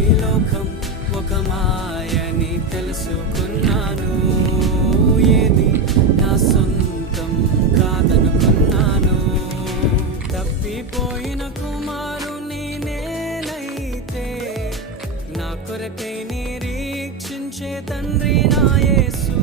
ఈ లోకం ఒక మాయని తెలుసుకున్నాను. ఏది నా సొంతం కాదనుకున్నాను. తప్పిపోయిన కుమారుని నేనైతే నా కొరకై నిరీక్షించే తండ్రి నా యేసు.